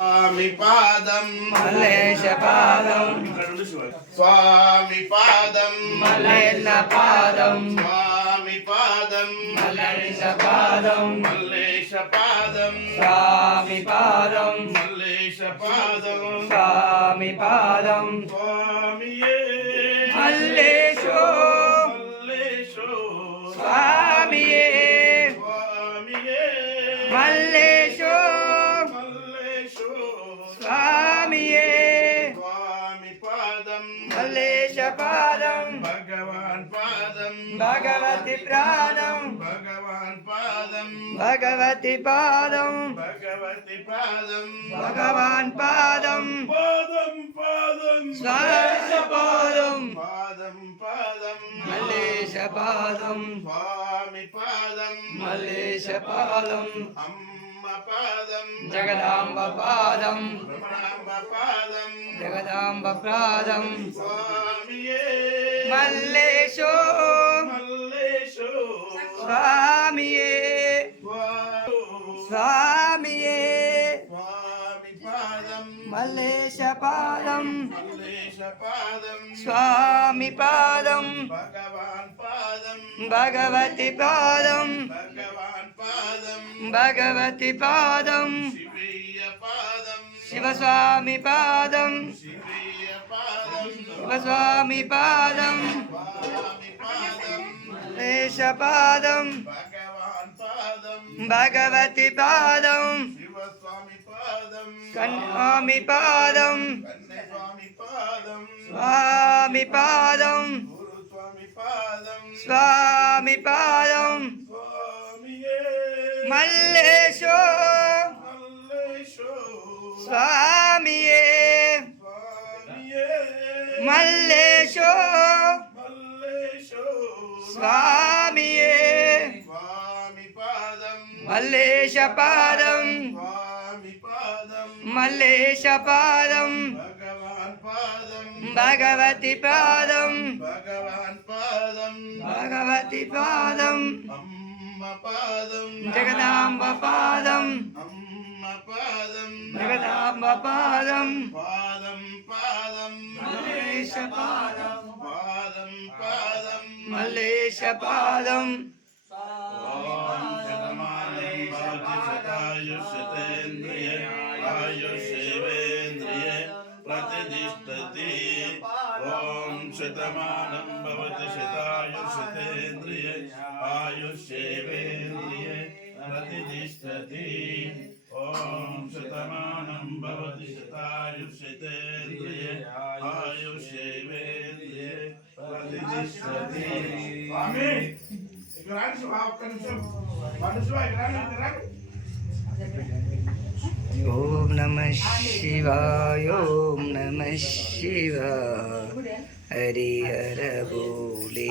స్వామి పాదం మల్లేశ పాదం స్వామి పాదం మల్లేశ పాదం స్వామి పాదం మల్లేశ పాదం మల్లేశ పాదం స్వామి పాదం మల్లేశ పాదం స్వామి పాదం స్వామియే మల్లేశో మల్లేశో స్వామియే స్వామియే మల్లేశో మల్లేశో స్వామియే స్వామి పాదం మల్లేశ పాదం భగవాన్ పాదం భగవతి ప్రాణం భగవాన్ పాదం భగవతి పాదం భగవతి పాదం భగవాన్ పాదం పాదం పాదం శ్వాస పాదం పాదం పాదం మల్లేశ పాదం స్వామి పాదం మల్లేశ పాదం అమ్మ పాదం జగదాంబ పాదం రమణాంబ పాదం జగదాంబ పాదం స్వామియే మల్లేశో మల్లేశో స్వామియే స్వామియే స్వామి పాదం మల్లేశ పాదం మల్లేశ పాదం స్వామి పాదం భగవాన్ పాదం భగవతి పాదం భగవాన్ పాదం భగవతి పాదం శివయ్య పాదం శివస్వామి పాదం శివయ్య పాదం శివస్వామి పాదం స్వామి పాదం మల్లేశ పాదం భగవాన్ పాదం భగవతి పాదం శివస్వామి పాదం కన్యామి పాదం కన్యస్వామి పాదం స్వామి పాదం గురుస్వామి పాదం స్వామి పాదం స్వామియే మల్లేశో మల్లేశో స్వామియే స్వామియే మల్లేశో మల్లేశో స్వామియే స్వామి పాదం మల్లేశ పాదం స్వామి పాదం మల్లేశ పాదం భగవాన్ పాదం భగవతి పాదం భగవాన్ పాదం భగవతి పాదం అమ్మ పాదం జగదాంబ పాదం అమ్మ పాదం జగదాంబ పాదం పాదం పాదం మల్లేశ పాదం పాదం పాదం మల్లేశ పాదం శతాయుషతేంద్రియ ఆయుషేవేంద్రియ ప్రతిష్టతి ఓం శతమానం భవతి శతాయుషతేంద్రియ ఆయుషేవేంద్రియ ప్రతిష్టతి ఓం శతమానం భవతి శతాయుషతేంద్రియ ఆయుషేవేంద్రియ ప్రతిష్టతి స్వామి ఇక్కడ రాండి ఒక్క నిమిషం మనుషు ఇక్కడ రాండి ఓం నమః శివాయ ఓం నమః శివాయ హరి హర బోలే